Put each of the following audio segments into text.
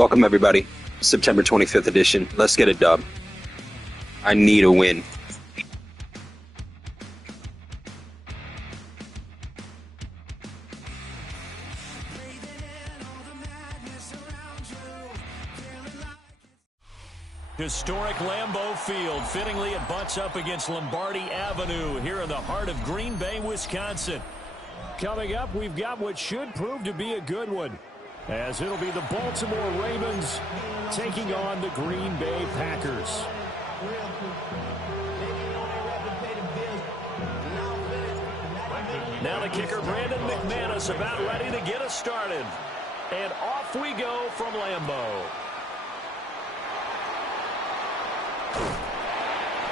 Welcome, everybody. September 25th edition. Let's get a dub. I need a win. Historic Lambeau Field. Fittingly, it butts up against Lombardi Avenue here in the heart of Green Bay, Wisconsin. Coming up, we've got what should prove to be a good one, as it'll be the Baltimore Ravens taking on the Green Bay Packers. Now the kicker, Brandon McManus, about ready to get us started. And off we go from Lambeau.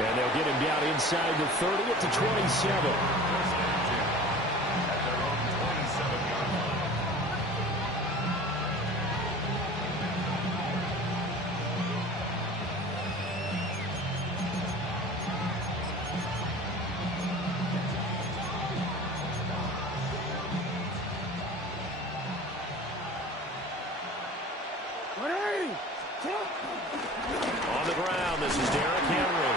And they'll get him down inside the 30 at the 27. On the ground, this is Derrick Henry.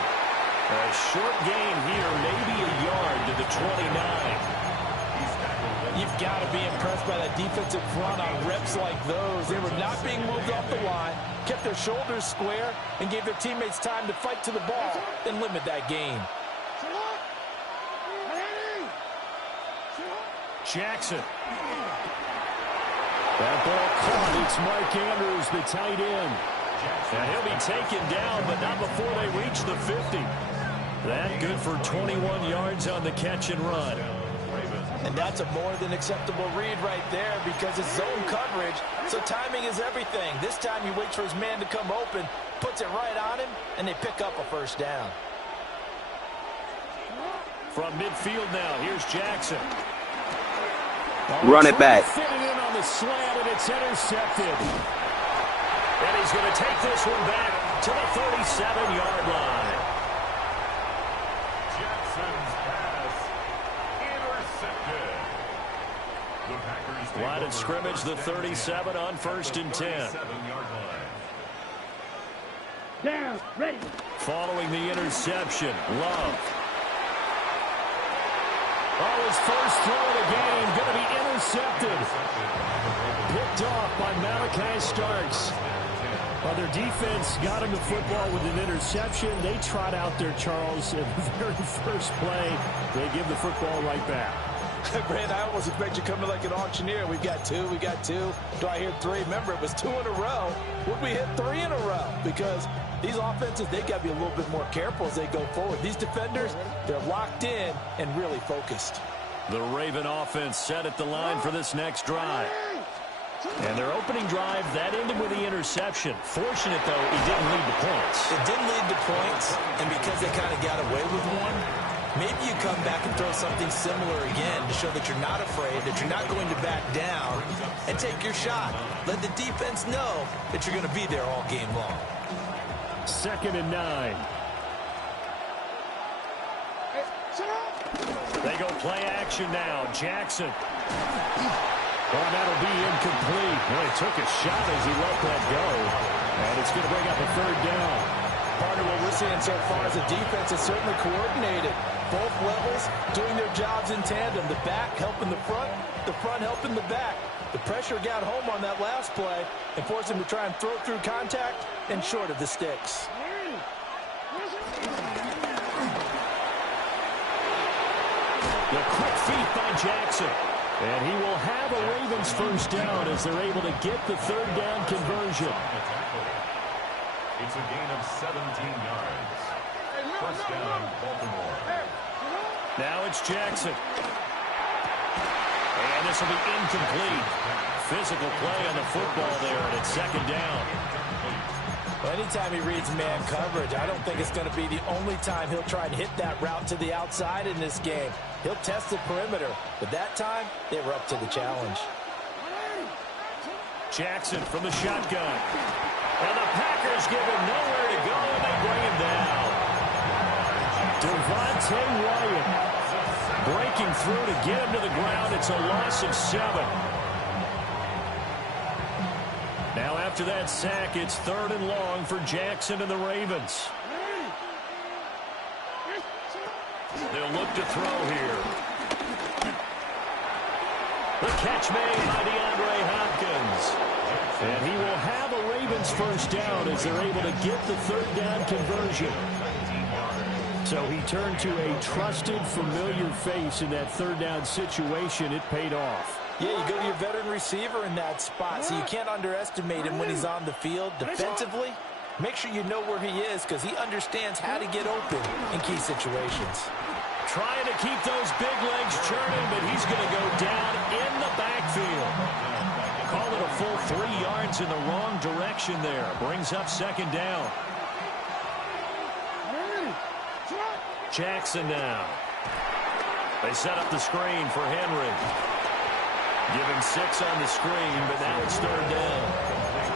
A short gain here, maybe a yard to the 29. You've got to be impressed by that defensive front on reps like those. They were not being moved off the line, kept their shoulders square, and gave their teammates time to fight to the ball, then limit that gain. Jackson. That ball caught. It's Mike Andrews, the tight end. And he'll be taken down, but not before they reach the 50. That good for 21 yards on the catch and run. And that's a more than acceptable read right there because it's zone coverage, so timing is everything. This time he waits for his man to come open, puts it right on him, and they pick up a first down. From midfield now, here's Jackson. Run it back. Fit it in on the slant, and it's intercepted. And he's going to take this one back to the 37-yard line. Jackson's pass intercepted. Line of scrimmage, the 37 on 1st and 10. Down, ready. Following the interception, Love. Oh, his first throw of the game going to be intercepted. Picked off by Malachi Starks. Well, their defense got him the football with an interception. They trot out there, Charles, at the very first play. They give the football right back. Brand, I almost expect you coming like an auctioneer. We got two. Do I hear three? Remember, it was 2 in a row. Would we hit 3 in a row? Because these offenses, they got to be a little bit more careful as they go forward. These defenders, they're locked in and really focused. The Raven offense set at the line for this next drive. And their opening drive, that ended with the interception. Fortunate, though, it didn't lead to points. It didn't lead to points, and because they kind of got away with one, maybe you come back and throw something similar again to show that you're not afraid, that you're not going to back down, and take your shot. Let the defense know that you're going to be there all game long. 2nd and 9. They go play action now. Jackson. Well, that'll be incomplete. Well, he took a shot as he let that go. And it's going to bring up a 3rd down. Partner, what we're seeing so far is the defense is certainly coordinated. Both levels doing their jobs in tandem. The back helping the front helping the back. The pressure got home on that last play and forced him to try and throw through contact and short of the sticks. The quick feet by Jackson. And he will have a Ravens first down as they're able to get the 3rd down conversion. It's a gain of 17 yards. First down, Baltimore. Now it's Jackson. And this will be incomplete. Physical play on the football there, and it's 2nd down. Well, anytime he reads man coverage, I don't think it's going to be the only time he'll try and hit that route to the outside in this game. He'll test the perimeter, but that time, they were up to the challenge. Jackson from the shotgun. And the Packers give him nowhere to go, and they bring him down. Devontae Wyatt breaking through to get him to the ground. It's a loss of 7. Now after that sack, it's 3rd and long for Jackson and the Ravens. They'll look to throw here. The catch made by DeAndre Hopkins. And he will have a Ravens first down as they're able to get the 3rd down conversion. So he turned to a trusted, familiar face in that 3rd down situation. It paid off. Yeah, you go to your veteran receiver in that spot, so you can't underestimate him when he's on the field. Defensively, make sure you know where he is because he understands how to get open in key situations. Trying to keep those big legs churning, but he's going to go down in the backfield. Call it a full 3 yards in the wrong direction there. Brings up 2nd down. Jackson now. They set up the screen for Henry. Give him 6 on the screen, but now it's 3rd down.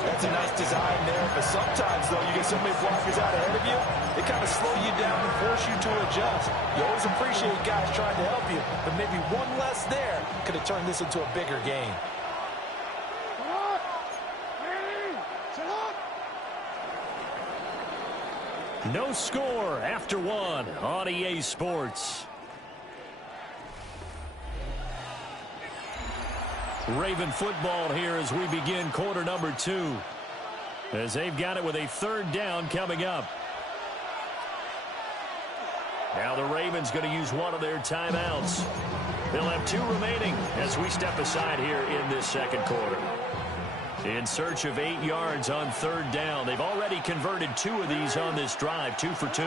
That's a nice design there, but sometimes, though, you get so many blockers out ahead of you, they kind of slow you down and force you to adjust. You always appreciate guys trying to help you, but maybe one less there could have turned this into a bigger game. No score after 1 on EA Sports. Raven football here as we begin quarter number 2. As they've got it with a 3rd down coming up. Now the Ravens going to use one of their timeouts. They'll have 2 remaining as we step aside here in this 2nd quarter. In search of 8 yards on 3rd down. They've already converted 2 of these on this drive, 2 for 2.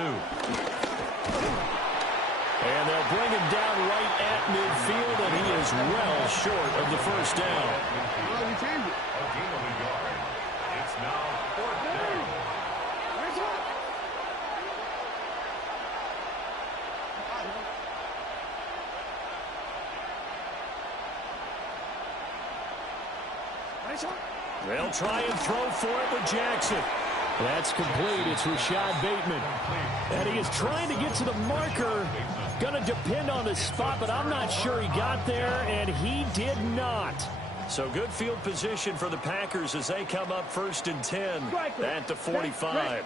And they'll bring him down right at midfield, and he is well short of the first down. It's now 4th down. They'll try and throw for it with Jackson. That's complete. It's Rashad Bateman. And he is trying to get to the marker. Going to depend on the spot, but I'm not sure he got there, and he did not. So good field position for the Packers as they come up 1st and 10 at the 45.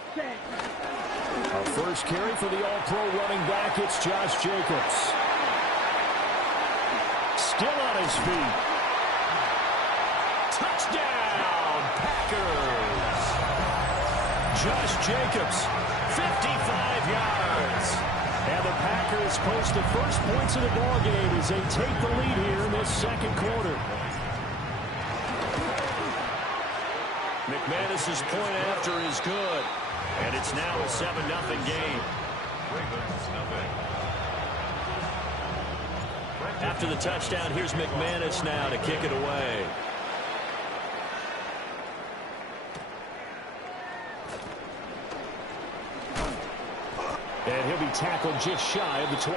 Our first carry for the All-Pro running back, it's Josh Jacobs. Still on his feet. Touchdown, Packers. Josh Jacobs, 55 yards. And the Packers post the first points of the ballgame as they take the lead here in this 2nd quarter. McManus's point after is good. And it's now a 7-0 game. After the touchdown, here's McManus now to kick it away. And he'll be tackled just shy of the 25.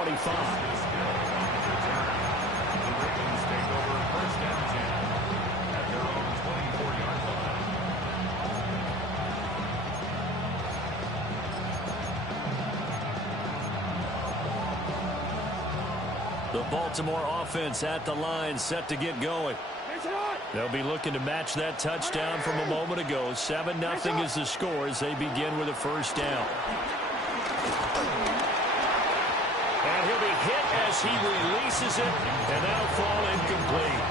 The Baltimore offense at the line, set to get going. They'll be looking to match that touchdown from a moment ago. 7-0 is the score as they begin with a first down. And he'll be hit as he releases it, and that'll fall incomplete.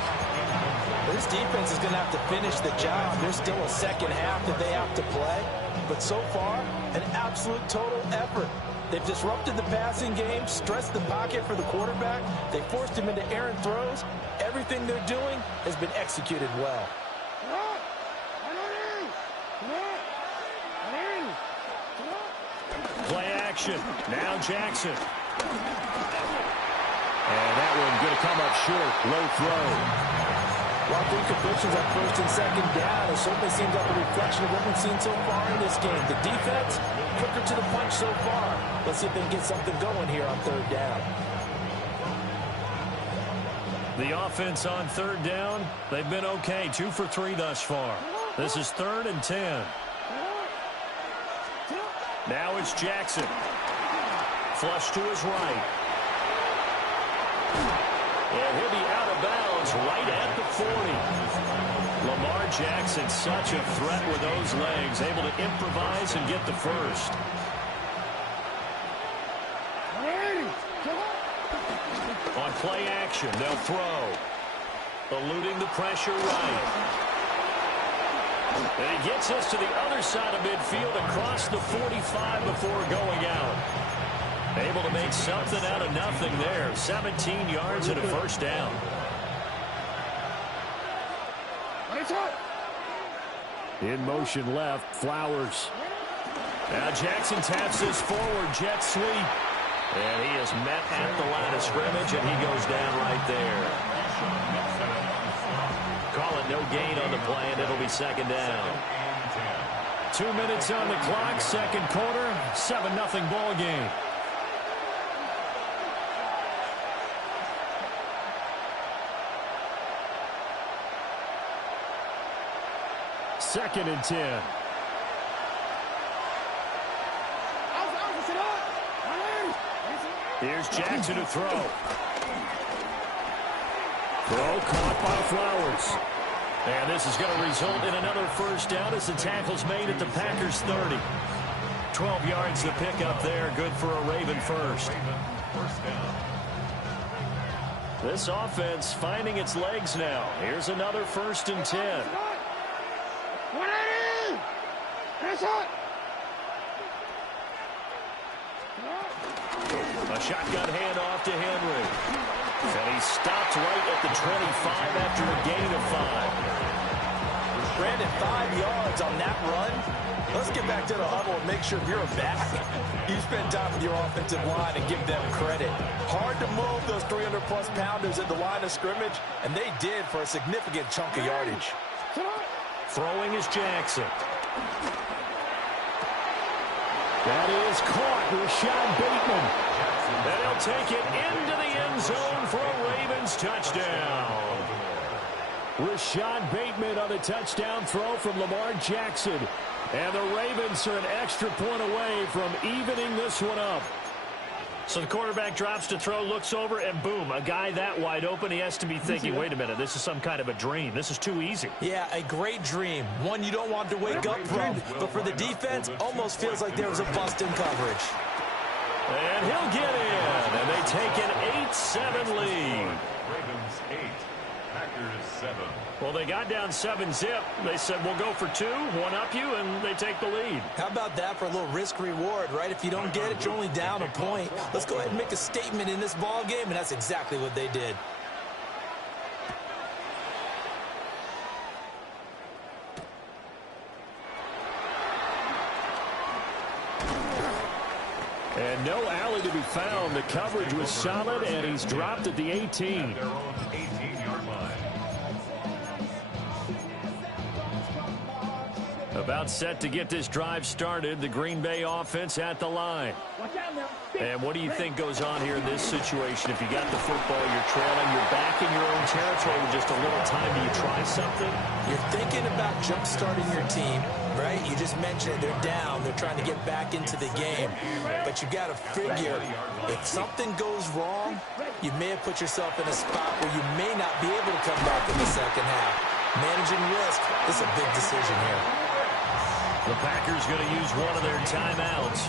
This defense is going to have to finish the job. There's still a 2nd half that they have to play. But so far, an absolute total effort. They've disrupted the passing game, stressed the pocket for the quarterback. They forced him into errant throws. Everything they're doing has been executed well. Play action. Now Jackson. And that one going to come up short. Low throw. While 3 completions on 1st and 2nd down, it certainly seems like a reflection of what we've seen so far in this game. The defense, quicker to the punch so far. Let's see if they can get something going here on 3rd down. The offense on 3rd down, they've been okay. 2 for 3 thus far. This is 3rd and 10. Now it's Jackson. Flush to his right. And he'll be out of bounds right at the 40. Lamar Jackson, such a threat with those legs, able to improvise and get the first. On play action, they'll throw. Eluding the pressure right. And he gets us to the other side of midfield across the 45 before going out. Able to make something out of nothing there. 17 yards and a first down. In motion left, Flowers. Now Jackson taps this forward, jet sweep. And he is met at the line of scrimmage, and he goes down right there. Call it no gain on the play, and it'll be second down. 2 minutes on the clock, second quarter, 7-0 ball game. Second and 10. Here's Jackson to throw. Throw caught by Flowers. And this is going to result in another first down as the tackle's made at the Packers 30. 12 yards to pick up there. Good for a Raven first. This offense finding its legs now. Here's another first and 10. A shotgun handoff to Henry. And he stopped right at the 25 after a gain of 5. Brandon, 5 yards on that run. Let's get back to the huddle and make sure you're back. You spend time with your offensive line and give them credit. Hard to move those 300-plus pounders at the line of scrimmage, and they did for a significant chunk of yardage. Throwing is Jackson. That is caught. Rashad Bateman. And he'll take it into the end zone for a Ravens touchdown. Rashad Bateman on the touchdown throw from Lamar Jackson. And the Ravens are an extra point away from evening this one up. So the quarterback drops to throw, looks over, and boom, a guy that wide open, he has to be thinking, wait a minute, this is some kind of a dream. This is too easy. Yeah, a great dream. One you don't want to wake up from. But for the defense, almost feels like there was a bust in coverage. And he'll get in, and they take an 8-7 lead. Ravens 8, Packers 7. Well, they got down 7-zip. They said, we'll go for 2, one up you, and they take the lead. How about that for a little risk-reward, right? If you don't get it, you're only down a point. Let's go ahead and make a statement in this ball game, and that's exactly what they did. And no alley to be found. The coverage was solid, and he's dropped at the 18. Their own 18-yard line. About set to get this drive started. The Green Bay offense at the line. And what do you think goes on here in this situation? If you got the football, you're trailing, you're back in your own territory with just a little time. Do you try something? You're thinking about jump-starting your team, right? You just mentioned it. They're down. They're trying to get back into the game. But you got to figure, if something goes wrong, you may have put yourself in a spot where you may not be able to come back in the second half. Managing risk is a big decision here. The Packers going to use one of their timeouts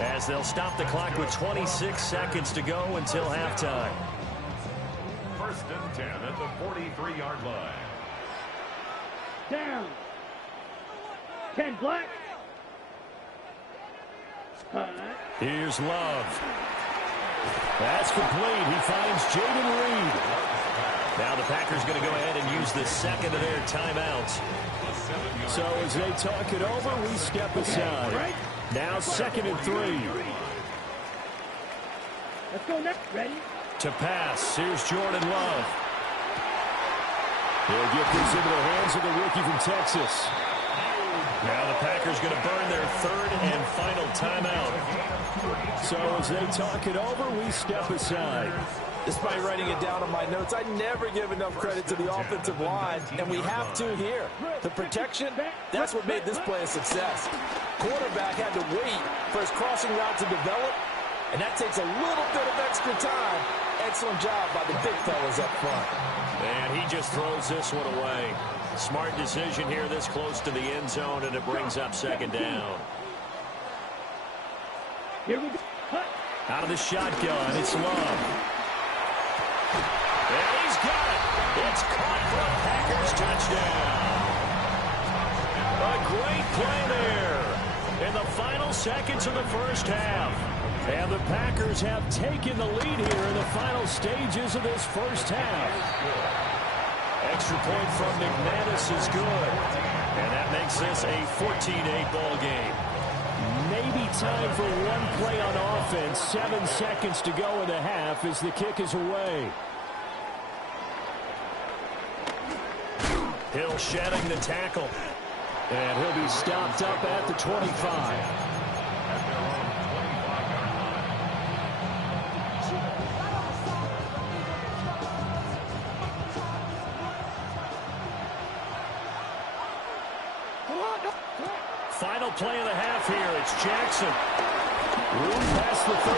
as they'll stop the clock with 26 seconds to go until halftime. First and 10 at the 43-yard line. Down. 10 black. Here's Love. That's complete. He finds Jaden Reed. Now the Packers going to go ahead and use the second of their timeouts. So as they talk it over, we step aside. Now 2nd and 3. Let's go next. Ready? To pass. Here's Jordan Love. He'll get this into the hands of the rookie from Texas. Now the Packers going to burn their 3rd and final timeout. So as they talk it over, we step aside. Despite writing it down on my notes, I never give enough credit to the offensive line, and we have to here. The protection, that's what made this play a success. Quarterback had to wait for his crossing route to develop, and that takes a little bit of extra time. Excellent job by the big fellas up front. And he just throws this one away. Smart decision here this close to the end zone, and it brings up second down. Here we go. Cut. Out of the shotgun, it's Love. And he's got it. It's caught for a Packers touchdown. A great play there in the final seconds of the first half. And the Packers have taken the lead here in the final stages of this first half. Extra point from McManus is good. And that makes this a 14-8 ball game. Maybe time for one play on offense. 7 seconds to go in the half as the kick is away. Hill shedding the tackle. And he'll be stopped up at the 25. Final play of the half here. It's Jackson. Room past the 35.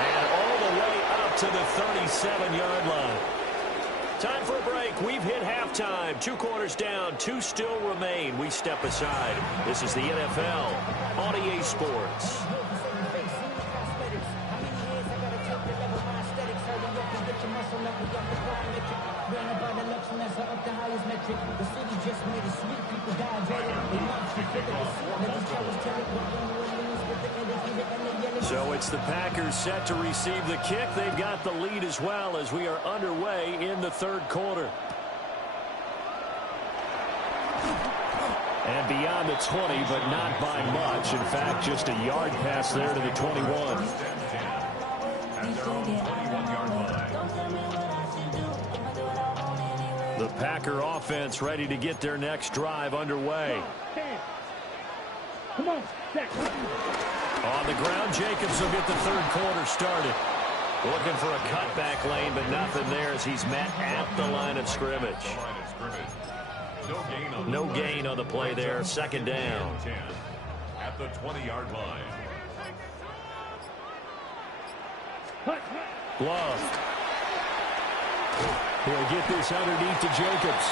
And all the way up to the 37-yard line. Time for a break. We've hit halftime. 2 quarters down. 2 still remain. We step aside. This is the NFL on EA Sports. So it's the Packers set to receive the kick. They've got the lead as well as we are underway in the third quarter. And beyond the 20, but not by much. In fact, just a yard pass there to the 21. The Packer offense ready to get their next drive underway. Come on, set. On the ground, Jacobs will get the third quarter started. Looking for a cutback lane, but nothing there as he's met at the line of scrimmage. No gain on the play there. Second down. At the 20-yard line. Love. He'll get this underneath to Jacobs.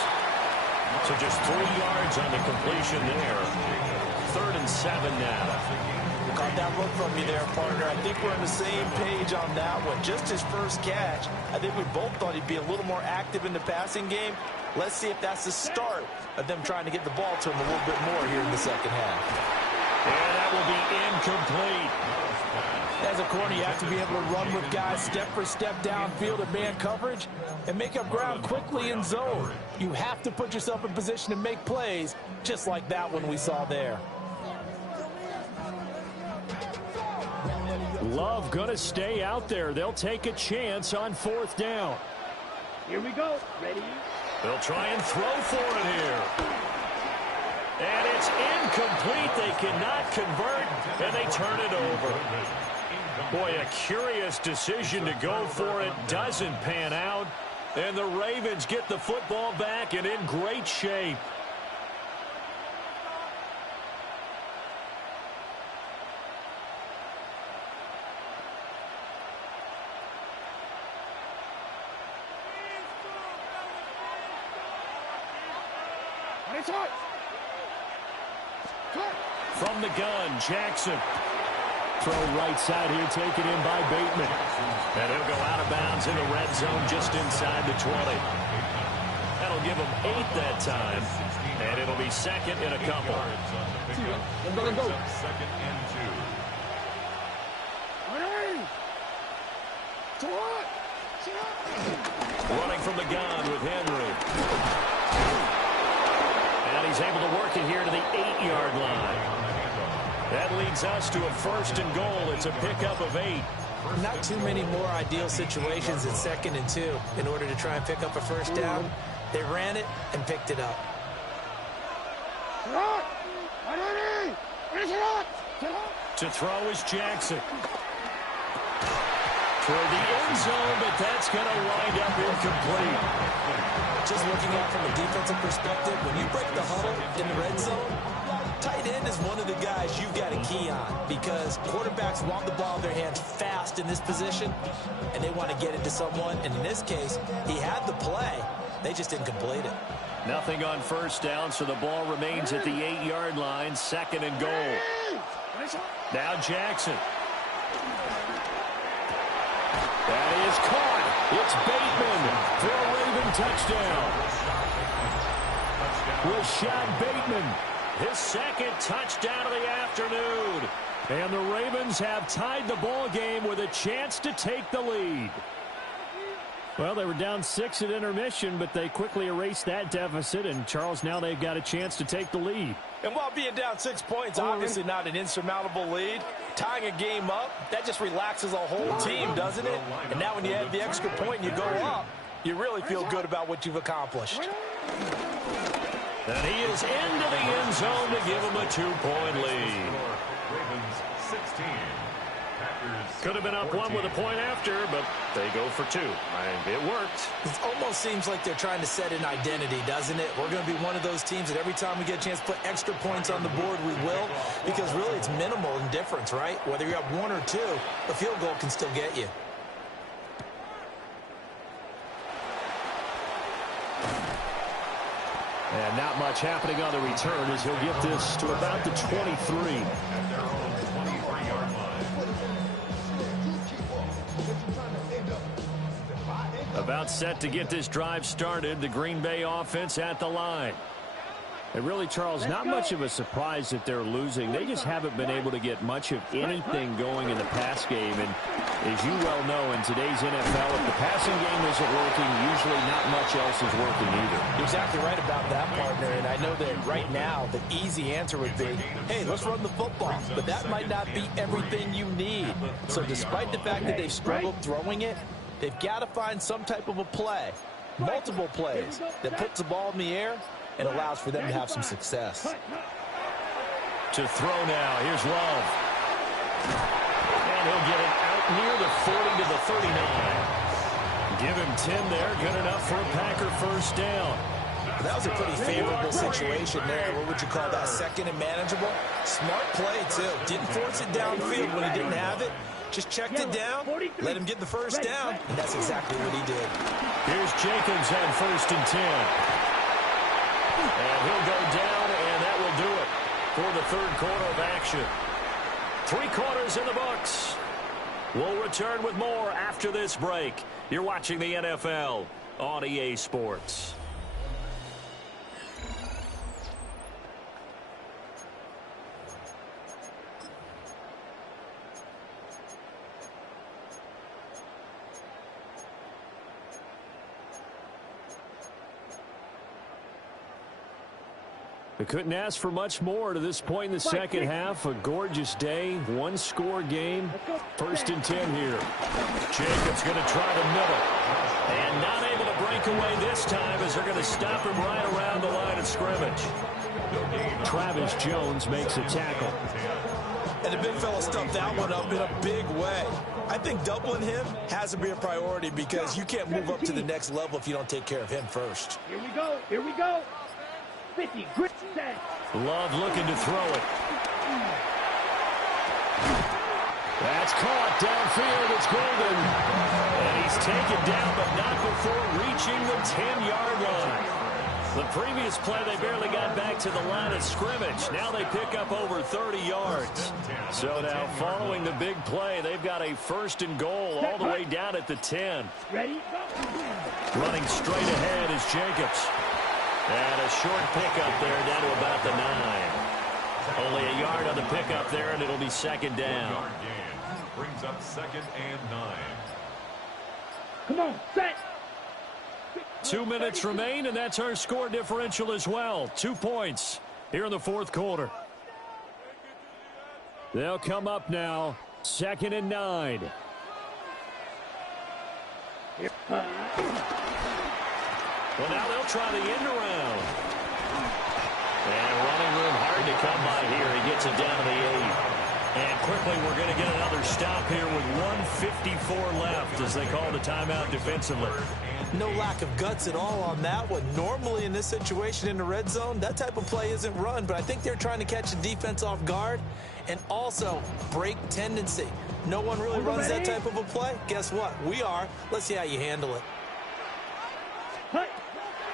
So just 3 yards on the completion there. 3rd and 7 now. Caught that look from you there, partner. I think we're on the same page on that one. Just his first catch. I think we both thought he'd be a little more active in the passing game. Let's see if that's the start of them trying to get the ball to him a little bit more here in the second half. And that will be incomplete. As a corner, you have to be able to run with guys step for step downfield in man coverage and make up ground quickly in zone. You have to put yourself in position to make plays, just like that one we saw there. Love going to stay out there. They'll take a chance on 4th down. Here we go. Ready? They'll try and throw for it here. And it's incomplete. They cannot convert, and they turn it over. Boy, a curious decision to go for it. Doesn't pan out. And the Ravens get the football back and in great shape. From the gun, Jackson. Throw right side here, taken in by Bateman. And he'll go out of bounds in the red zone just inside the 20. That'll give him 8 that time. And it'll be 2nd and a couple. Go. Second and 2. Running from the gun with Henry. And he's able to work it here to the 8-yard line. That leads us to a 1st and goal. It's a pickup of 8. Not too many more ideal situations at 2nd and 2 in order to try and pick up a first down. They ran it and picked it up. To throw is Jackson. Toward the end zone, but that's going to wind up incomplete. Just looking at it from a defensive perspective, when you break the huddle in the red zone, tight end is one of the guys you've got to key on because quarterbacks want the ball in their hands fast in this position, and they want to get it to someone. And in this case, he had the play, They just didn't complete it. Nothing on first down, so the ball remains at the 8-yard line, 2nd and goal. Now Jackson. That is caught. It's Bateman for a Raven touchdown. Rashad Bateman, his 2nd touchdown of the afternoon. And the Ravens have tied the ball game with a chance to take the lead. Well, they were down 6 at intermission, but they quickly erased that deficit. And, Charles, now they've got a chance to take the lead. And while being down 6 points, obviously not an insurmountable lead, tying a game up, that just relaxes a whole team, doesn't it? And now when you add the extra point and you go up, you really feel good about what you've accomplished. And he is into the end zone to give him a 2-point lead. Ravens 16. Could have been up 1 with a point after, but they go for 2. And it worked. It almost seems like they're trying to set an identity, doesn't it? We're going to be one of those teams that every time we get a chance to put extra points on the board, we will. Because really it's minimal in difference, right? Whether you're up 1 or 2, a field goal can still get you. And not much happening on the return as he'll get this to about the 23. About set to get this drive started, the Green Bay offense at the line. And really, Charles, not much of a surprise that they're losing. They just haven't been able to get much of anything going in the pass game. And as you well know, in today's NFL, if the passing game isn't working, usually not much else is working either. You're exactly right about that, partner. And I know that right now the easy answer would be, hey, let's run the football. But that might not be everything you need. So despite the fact that they've struggled throwing it, they've got to find some type of a play, multiple plays, that puts the ball in the air and allows for them to have some success. To throw now, here's Love. And he'll get it out near the 40 to the 39. Give him 10 there, good enough for a Packer first down. That was a pretty favorable situation there. What would you call that, 2nd and manageable? Smart play, too. Didn't force it downfield when he didn't have it. Just checked it down, let him get the first down, and that's exactly what he did. Here's Jacobs on 1st and 10. And he'll go down, and that will do it for the 3rd quarter of action. 3 quarters in the books. We'll return with more after this break. You're watching the NFL on EA Sports. We couldn't ask for much more to this point in the second half. A gorgeous day, 1-score game. 1st and 10 here. Jacobs going to try the middle. And not able to break away this time as they're going to stop him right around the line of scrimmage. Travis Jones makes a tackle. And the big fella stuffed that one up in a big way. I think doubling him has to be a priority because you can't move up to the next level if you don't take care of him first. Here we go. Here we go. 50, grit, set. Love looking to throw it. That's caught downfield. It's Golden. And he's taken down, but not before reaching the 10-yard line. The previous play, they barely got back to the line of scrimmage. Now they pick up over 30 yards. So now following the big play, they've got a 1st and goal all the way down at the 10. Ready? Running straight ahead is Jacobs. And a short pickup there down to about the 9. Only a yard on the pickup there, and it'll be 2nd down. Brings up 2nd and 9. Come on, set. 2 minutes remain, and that's our score differential as well. 2 points here in the 4th quarter. They'll come up now, 2nd and 9. Well, now they'll try the end around. And running room hard to come by here. He gets it down to the 8. And quickly we're going to get another stop here with 1:54 left as they call the timeout defensively. No lack of guts at all on that one. Normally in this situation in the red zone, that type of play isn't run, but I think they're trying to catch the defense off guard and also break tendency. No one really runs that type of a play. Guess what? We are. Let's see how you handle it.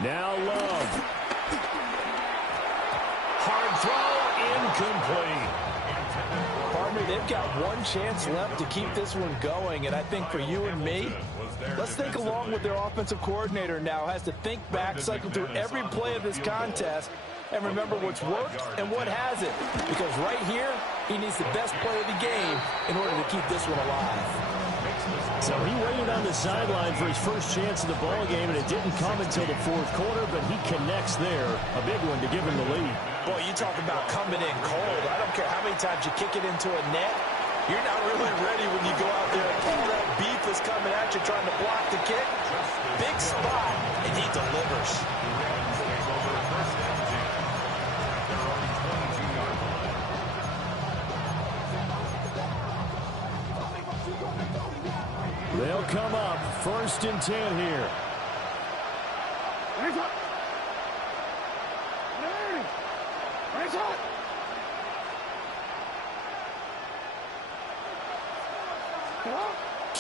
Now Love. Hard throw, incomplete. Partner, they've got one chance left to keep this one going, and I think for you and me, let's think along with their offensive coordinator now. Has to think back, cycle through every play of this contest, and remember what's worked and what hasn't. Because right here, he needs the best play of the game in order to keep this one alive. So he waited on the sideline for his first chance of the ball game, and it didn't come until the fourth quarter, but he connects there. A big one to give him the lead. Boy, you talk about coming in cold. I don't care how many times you kick it into a net. You're not really ready when you go out there and all that beef is coming at you trying to block the kick. Big spot, and he delivers. They'll come up 1st and 10 here.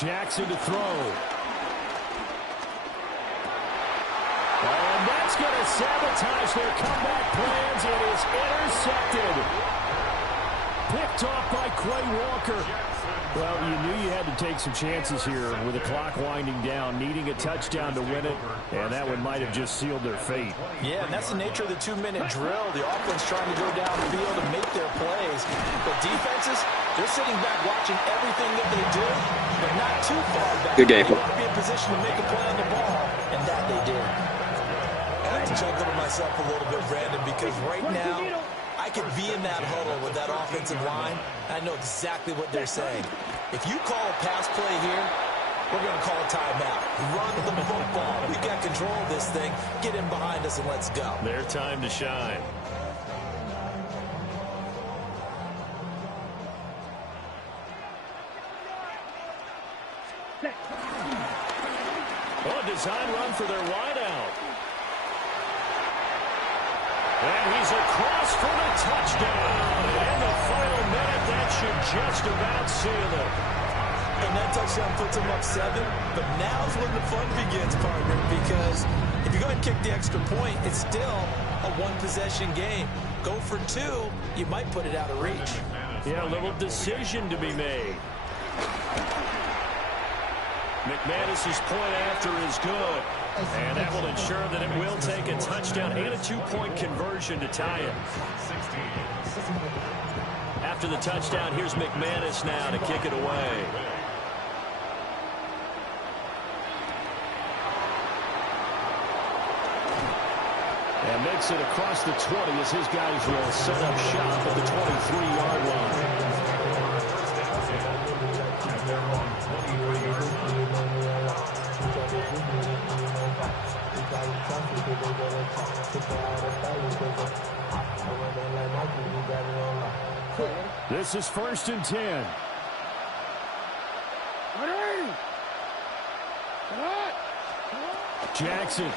Jackson to throw. And that's going to sabotage their comeback plans. It is intercepted. Picked off by Quay Walker. Well, you knew you had to take some chances here with the clock winding down, needing a touchdown to win it, and that one might have just sealed their fate. Yeah, and that's the nature of the 2-minute drill. The offense trying to go down the field and make their plays. But defenses, they're sitting back watching everything that they do, but not too far back. Good game. They want to be in position to make a play on the ball, and that they did. I have to chuckle to myself a little bit, Brandon, because right now, I could be in that huddle with that offensive line. I know exactly what they're saying. If you call a pass play here, we're going to call a timeout. Run the football. We got control of this thing. Get in behind us and let's go. Their time to shine. Oh, design run for their wideout. And he's across for the touchdown. And the final minute, that should just about seal it. And that touchdown puts him up 7. But now's when the fun begins, partner, because if you go ahead and kick the extra point, it's still a one-possession game. Go for 2, you might put it out of reach. Yeah, a little decision to be made. McManus's point after is good. And that will ensure that it will take a touchdown and a 2-point conversion to tie it. After the touchdown, here's McManus now to kick it away. And makes it across the 20 as his guys will set up shop at the 23-yard line. This is 1st and 10. Jackson. And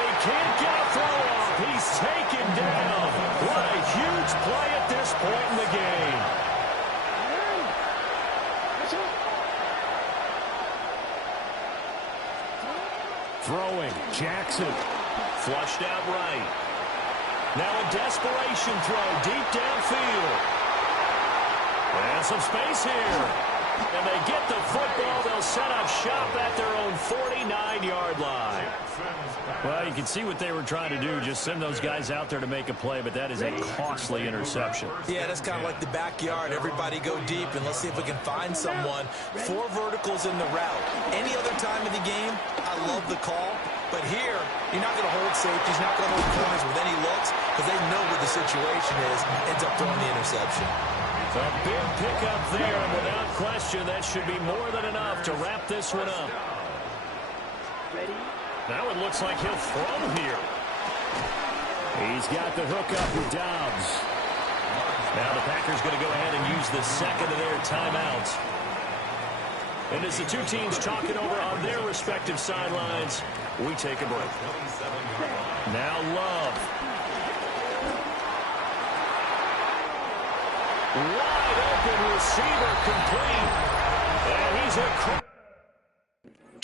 he can't get a throw off. He's taken down. What a huge play at this point in the game. Throwing. Jackson. Flushed out right. Now a desperation throw deep downfield. And some space here. And they get the football. They'll set up shop at their own 49-yard line. Well, you can see what they were trying to do. Just send those guys out there to make a play, but that is a costly interception. Yeah, that's kind of like the backyard. Everybody go deep, and let's see if we can find someone. 4 verticals in the route. Any other time of the game, I love the call. But here, you're not going to hold safeties, not going to hold corners with any looks, because they know what the situation is, ends up throwing the interception. A big pickup there, and without question, that should be more than enough to wrap this one up. Now it looks like he'll throw here. He's got the hook up with Dobbs. Now the Packers going to go ahead and use the second of their timeouts. And as the two teams talk it over on their respective sidelines, we take a break. Now Love. Wide open receiver complete. And he's a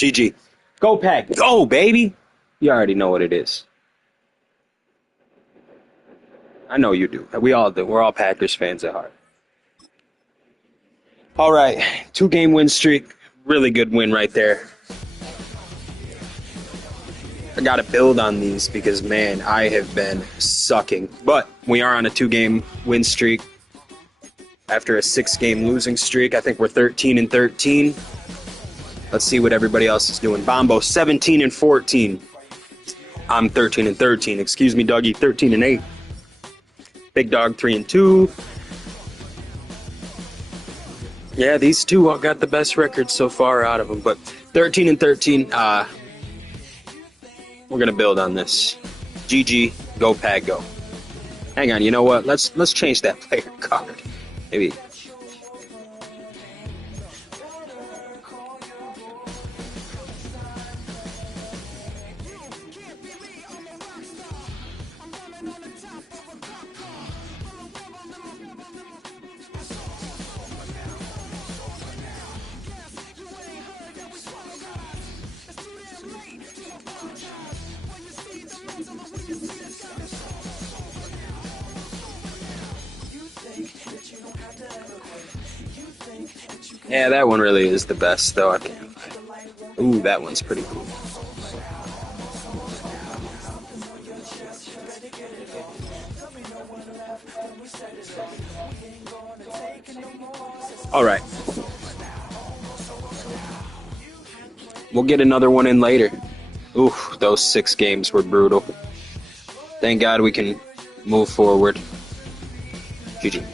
GG. Go Pack. Go, baby. You already know what it is. I know you do. We all do. We're all Packers fans at heart. All right. 2-game win streak. Really good win right there. I got to build on these because, man, I have been sucking. But we are on a 2-game win streak after a 6-game losing streak. I think we're 13-13. Let's see what everybody else is doing. Bombo, 17-14. I'm 13-13. Excuse me, Dougie, 13-8. Big Dog, 3-2. Yeah, these two all got the best record so far out of them. But 13-13. We're gonna build on this. GG, go Pack, go. Hang on, you know what? Let's change that player card. Maybe. Yeah, that one really is the best, though. I can't lie. Ooh, that one's pretty cool. All right. We'll get another one in later. Ooh, those 6 games were brutal. Thank God we can move forward. GG.